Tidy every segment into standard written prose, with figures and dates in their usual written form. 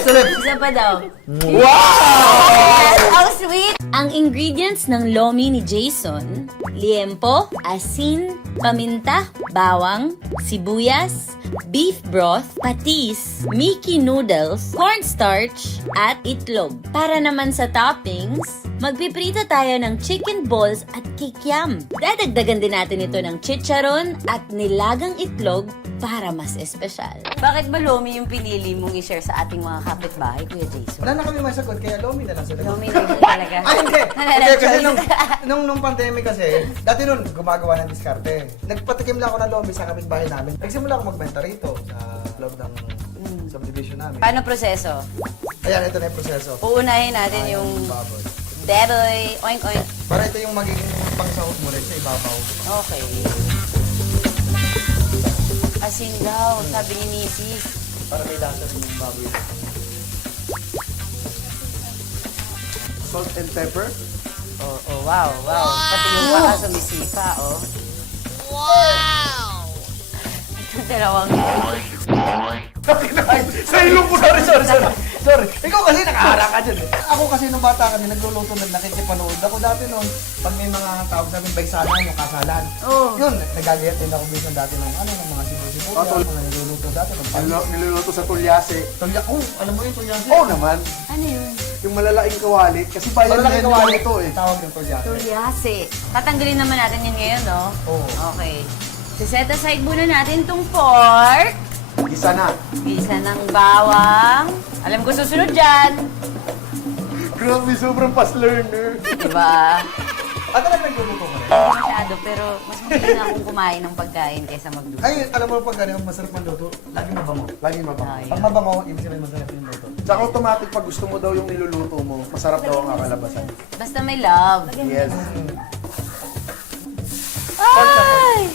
Isa pa daw. Wow! How sweet! Ang ingredients ng lomi ni Jason, liempo, asin, paminta, bawang, sibuyas, beef broth, patis, Mickey noodles, cornstarch, at itlog. Para naman sa toppings, magpiprito tayo ng chicken balls at kikiam. Dadagdagan din natin ito ng chicharon at nilagang itlog para mas espesyal. Bakit ba lomi yung pinili mong i-share sa ating mga kapitbahay, Kuya Jason? Wala na kami masagot, kaya lomi na lang sila. Lomi na yun talaga. Ay, hindi. Wala Hindi, na kasi choice. nung pandemic kasi, dati nun, gumagawa ng diskarte. Nagpatikim lang ako ng lomi sa kapitbahay namin. Nagsimula ako magbenta rito sa loob ng subdivision namin. Paano proseso? Ayan, ito na yung proseso. Uunahin natin yung baboy. baboy, oink oink. Para ito yung magiging pangsahog mo rin sa ibabaw. Okay. Asin daw, sabi ni Mrs. Para may lasa rin yung baboy. Salt and pepper. Oh, wow. Pati yung paka sumisipa, oh. Wow! Ito dalawang Sa ilong ko, sorry. Sorry. Ikaw kasi nakaharang ka dyan eh. Ako kasi nung bata kami, nagluluto na nakikipanood. Ako dati nun, pag may mga tawag sa amin, baysanan, yung kasalan. Oh. Yun, nagagayat din ako minsan dati ng ng mga sinusipo. Mga niluluto dati. Niluluto sa tulyase. Alam mo yung tulyase? Oo naman. Ano yun? Yung malalaking kawali. Kasi bayan Malalaking din kawali ito eh. Tawag yung tulyase. Tulyase. Tatanggalin naman natin yun ngayon, no? Oo. Okay. Set aside muna natin itong pork. Isa na. Isa ng bawang. Alam ko susunod dyan. Grabe, sobrang fast learner. Diba? At alam nagluluto ka rin? Hindi masyado, pero mas magaling na akong kumain ng pagkain kaysa magluto. Ay, alam mo pag ganun, masarap ang luto, lagi mabango. Lagi mabango. Ay. Pag mabango, ibig sabihin masarap yung luto. Tsaka automatic pag gusto mo daw yung niluluto mo, masarap daw ang kakalabasan. Basta may love. Yes. Ay!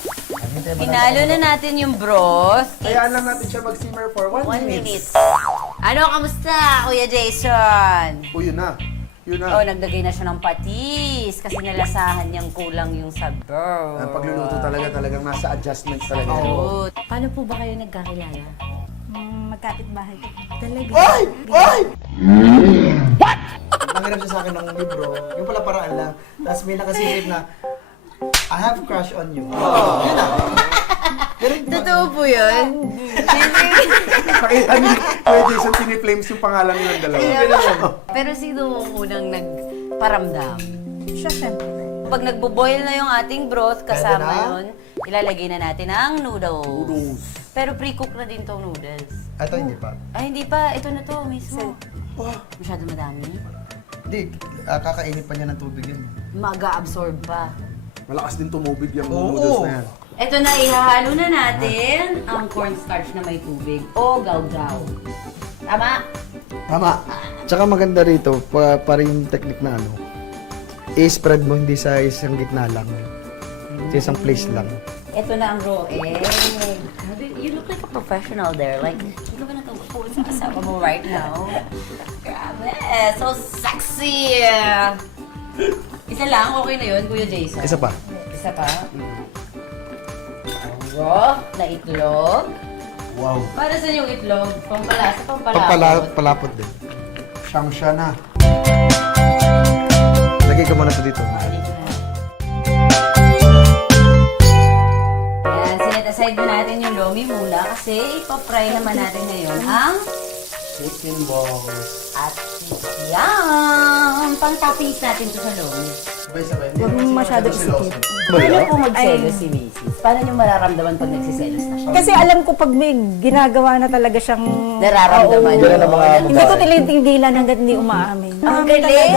Pinalo na natin yung broth. Kaya lang natin siya mag-simmer for 1 1 minute. minute. Ano, kamusta, Kuya Jason? O, yun na. Yun Oh, na. naglagay na siya ng patis kasi nalasahan niyang kulang yung sabaw. Ang pagluluto talagang nasa adjustments talaga. Oh. Paano po ba kayo nagkakilala? Magkapit-bahay ko. Talaga. Ay! Ay! Nangiram siya sa akin ng libro, yung pala paraan lang. Tapos may nakasilip na, I have a crush on you. Yun na. Totoo po yun. Pakita ni Kuya Jason, tiniflames yung pangalan nilang dalawa. Pero sino ang unang nagparamdam? Siya, syempre. Pag nagbo-boil na yung ating broth, kasama Pwede na? yun, ilalagay na natin ang noodles. Noodles. Pero pre-cook na din tong noodles. Ito hindi pa. Ay, hindi pa. Ito na to mismo. Masyado madami. Hindi, kakainit pa niya ng tubig yun. Mag-absorb pa. Malakas din tumubig yung Oo. noodles na yan. Ito na, ihahalo na natin ang cornstarch na may tubig o gawgaw. Tama? Tama. Tsaka maganda rito, para yung technique na i-spread mo hindi sa isang gitna lang. Sa isang place lang. Ito na ang raw egg. You look like a professional there. Like, hindi ka ba natutupon sa kasama mo right now? Grabe, so sexy! Isa lang, okay na yun, Kuya Jason? Isa pa. Isa pa? Ang raw na itlog. Wow. Para sa yung itlog? Pampalasa, pampalapot. Palapot din. Siyang siya na. Lagay ka muna ito dito. Ayan, sinet aside na natin yung lomi muna kasi ipapry naman natin ngayon ang Chicken balls. at yum! Pang-toppings natin to sa lomi. Sabay-sabay. Huwag mo masyado isipin. Paano po magselos si Macy's? Paano niyo mararamdaman pag nagsiselos na siya? Kasi alam ko pag may ginagawa na talaga siyang... Nararamdaman Oo. niyo. Ganun ang mga Hindi ko tinitindilan hanggat hindi umaamin. Ang galing!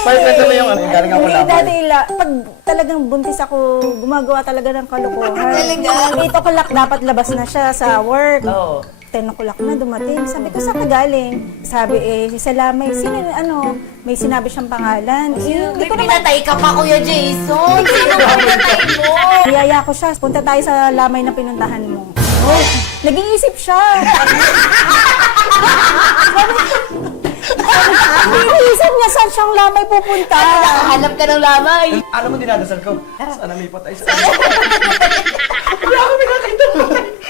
Balik mo yung galing ako Hindi lang. dati pag talagang buntis ako, gumagawa talaga ng kalokohan. Talaga? 8 o'clock dapat labas na siya sa work. Oo. 10 o'clock na dumating. Sabi ko, saan ka galing? Sabi, si Salamay, sino, may sinabi siyang pangalan. Hindi May ko naman, pinatay ka pa, Kuya Jason! Sino ba pinatay mo? niyaya ko siya, punta tayo sa Lamay na pinuntahan mo. Oh, nag-iisip siya. Nag-iisip niya saan siyang Lamay pupunta. Hanap ka ng lamay! Alam mo, dinadasal ko. Sana may patay sa Wala kami nakita.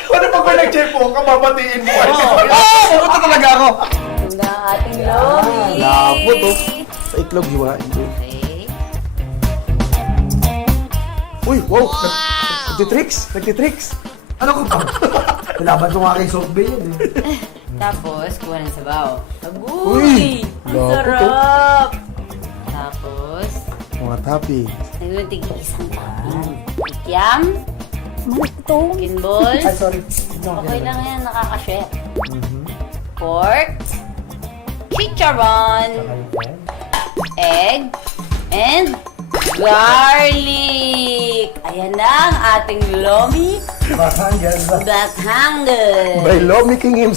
Ano pag may nag-check po, kababatiin mo? Oo! Pumunta talaga ako. Lomi. Labo to. Sa itlog, hiwain ko. Okay. Uy, wow! Nagtitricks! Nagtitricks! Ano ko pa? Nilaban ko nga kay Salt Bay yun eh. Tapos, kuha ng sabaw. Uy! Agoy! Ang Labo to. sarap! Tapos, Mga toppings. naglutig isang topping. Ikyam, Malutong. kinbol. Ay, sorry. Okay lang yan, nakaka-chef. Pork, chicharon, egg, and garlic. Ayan na ang ating Lomi Batangas. Batangas. By Lomi King himself.